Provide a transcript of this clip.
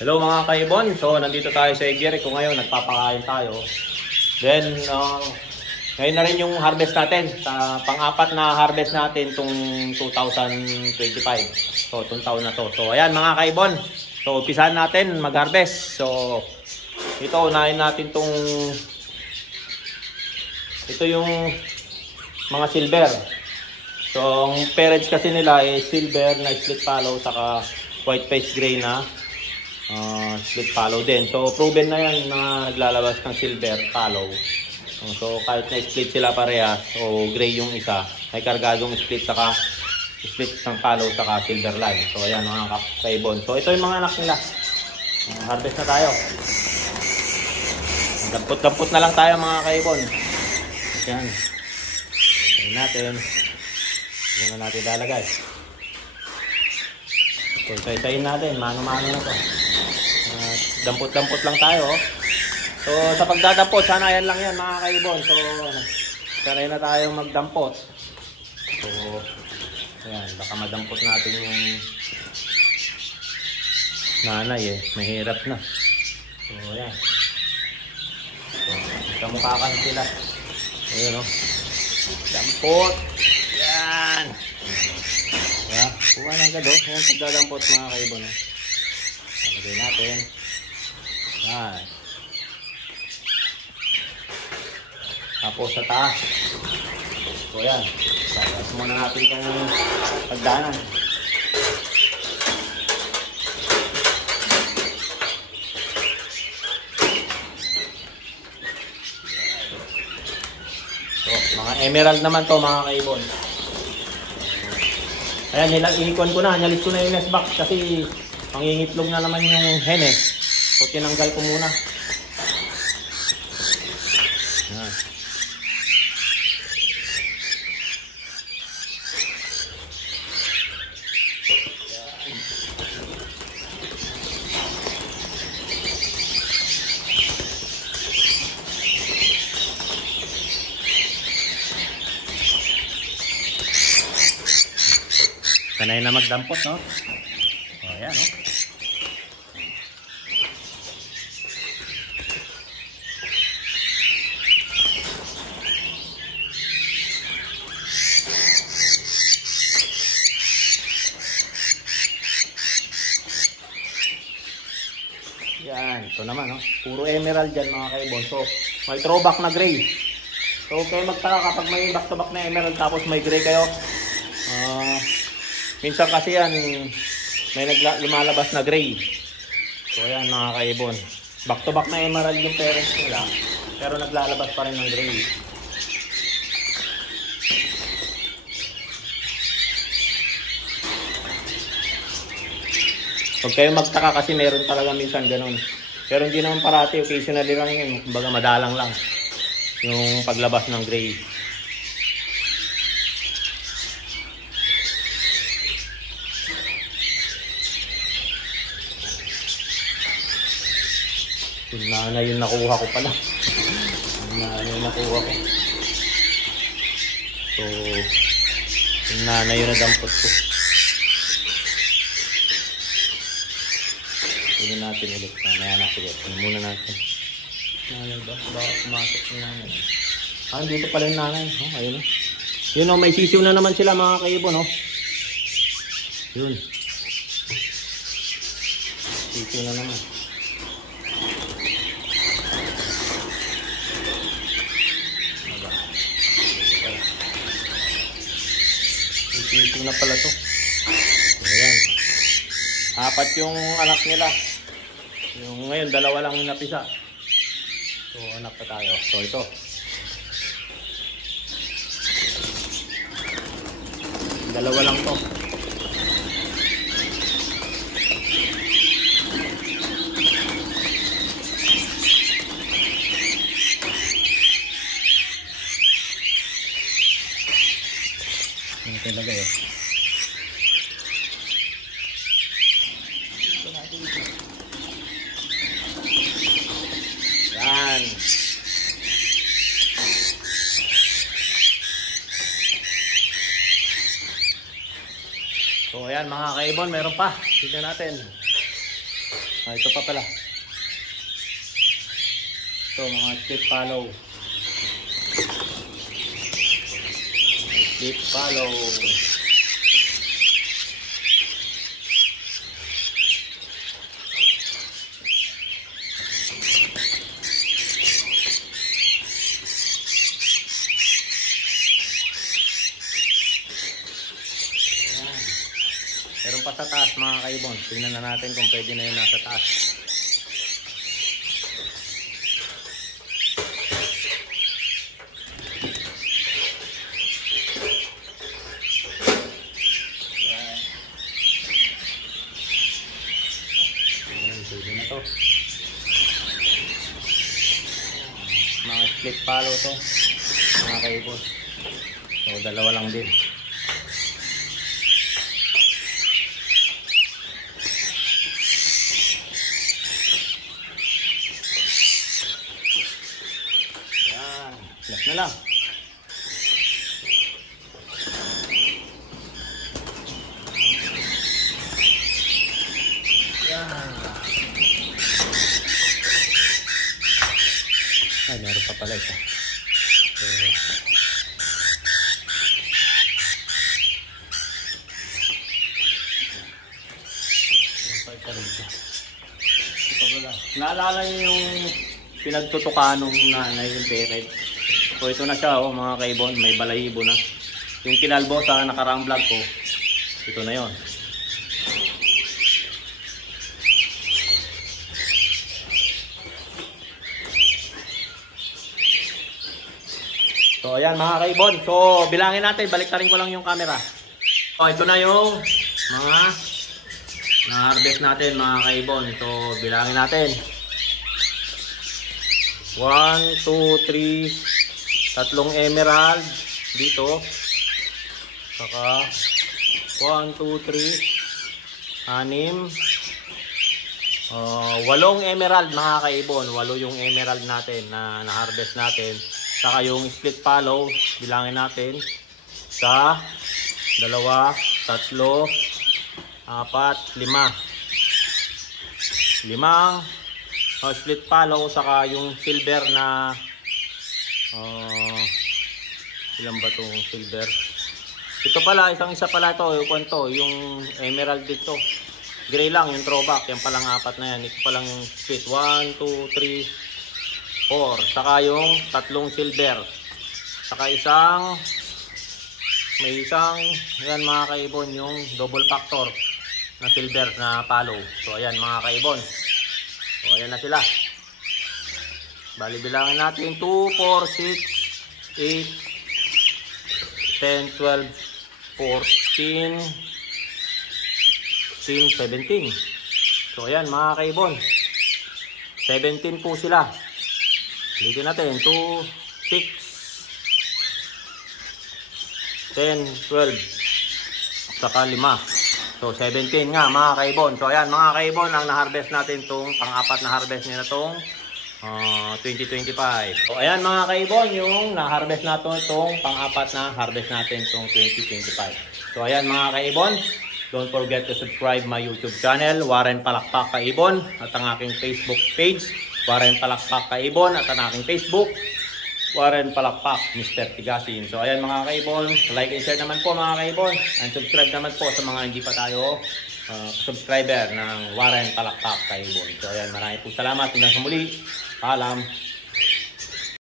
Hello mga kaibon, so nandito tayo sa Jericho ngayon, nagpapakain tayo. Then, ngayon na rin yung harvest natin, sa pang-apat na harvest natin itong 2025. So, itong taon na to. So, ayan mga kaibon, so umpisahan natin mag-harvest. So, ito, unahin natin ito yung mga silver. So, ang parents kasi nila ay silver na split fallow, saka white face gray na split fallow din. So proven na yan na naglalabas ng silver fallow. So kahit na split sila parehas o gray yung isa, may kargadong split saka split ng fallow saka silver line. So ayan mga kaibon. So ito yung mga anak nila. Harvest na tayo. Dampot-dampot na lang tayo mga kaibon. Ayan. Ayan natin. Ayan na natin lalagay. So isa-isayin natin. Mano-mano na to. Dampot-dampot lang tayo. So sa pagdadampot, sana yan lang yan mga kaibon. So sanay na tayo magdampot. So ayan, baka madampot natin yung nanay mahirap na. So ayan. So, kamukha kasi sila. Ayan o. Dampot. Ayan. Diba? Kuha na agad o. Ayan, pagdadampot mga kaibon. Lagay natin. Yan. Tapos sa taas. So yan. Tapos muna natin itong pagdaanan. So mga emerald naman to mga kaibon. Ayan, ihikon ko na. Nyalis ko na yung nest box kasi mangingitlog na naman yung hen So tinanggal ko muna. Yan. Sanay na magdampot, no? O, ayan, no? Yan, ito naman, no? Puro emerald dyan, mga kaibon. So, may throwback na gray. So, kayo magtaka kapag may back-to-back na emerald tapos may gray kayo. Minsan kasi yan, may lumalabas na gray. So, ayan, mga kaibon. Back-to-back na emerald yung parents nila, pero naglalabas pa rin ng gray. Huwag kayo magtaka kasi meron talaga minsan ganun. Pero hindi naman parati, occasionally lang yun. Kumbaga madalang lang yung paglabas ng gray. Yung nanay yung nakuha ko pala. Yung nanay yung nakuha ko. So, yung nanay yung nadampot ko. Hindi natin ulit. Mamaya na sige. Muna natin. Nanay ba? Baka pumasok yung nanay. Dito pala yung nanay. Ayun o. Yun o, may sisiw na naman sila mga kaibon o. Yun. Sisiw na naman. May sisiw na pala to. Ayan. Apat yung anak nila. Yung ngayon, dalawa lang yung napisa. So, anak pa tayo. So, ito. Dalawa lang to. Ano talaga yun? Yan. So ayan mga kaibon, meron pa. Tignan natin. Ito pa pala. Ito, mga split follow. Split follow. Meron pa sa taas mga kaibon. Tingnan na natin kung pwede na yun nasa taas. Ayan, pwede na to. Mga split follow to mga kaibon. So dalawa lang din. Last na lang. Yan. Ay, meron pa pala ito. Naalala niyo yung pinagtutukan nung nanay yung parent? So ito na siya oh, mga kaibon, may balahibo na. Yung kinalbo sa nakaraang vlog ko, ito na yon. So ayan mga kaibon, so bilangin natin, baliktarin ko lang yung camera. So ito na yung mga na-harvest natin mga kaibon. So bilangin natin. 1, 2, 3, tatlong emerald dito. Saka 1, 2, 3, 6, 8 emerald mga kaibon. 8 yung emerald natin na na-harvest natin. Saka yung split follow, bilangin natin. Sa 2, 3, 4, 5. 5 split follow, saka yung silver na ilan ba itong silver? Ito pala, isa pala ito, yung emerald dito. Gray lang, yung throwback, yan palang 4 na yan. Ito palang yung split, 1, 2, 3, 4. Saka yung tatlong silver. Saka may isang, yan mga kaibon, yung double factor na silver na follow. So ayan mga kaibon. So ayan na sila. Bali bilangin natin 2, 4, 6, 8, 10, 12, 14, 16, 17. So ayan mga kaibon. 17 po sila. Ulitin natin 2, 6, 10, 12, saka 5. So 17 nga mga kaibon. So ayan mga kaibon, ang na-harvest natin itong pang-apat na harvest nila itong 2025. So ayan mga kaibon, yung na-harvest natin itong pang-apat na harvest natin itong 2025. So ayan mga kaibon, don't forget to subscribe my YouTube channel, Warren Palakpak Kaibon, at ang aking Facebook page, Warren Palakpak Kaibon, at ang aking Facebook, Warren Palakpak, Mr. Tigasin. So ayan mga kaibon, like and share naman po mga kaibon, and subscribe naman po sa mga hindi pa tayo subscriber ng Warren Palakpak Kaibon. So ayan, maraming po salamat. Hanggang sa muli. Paalam.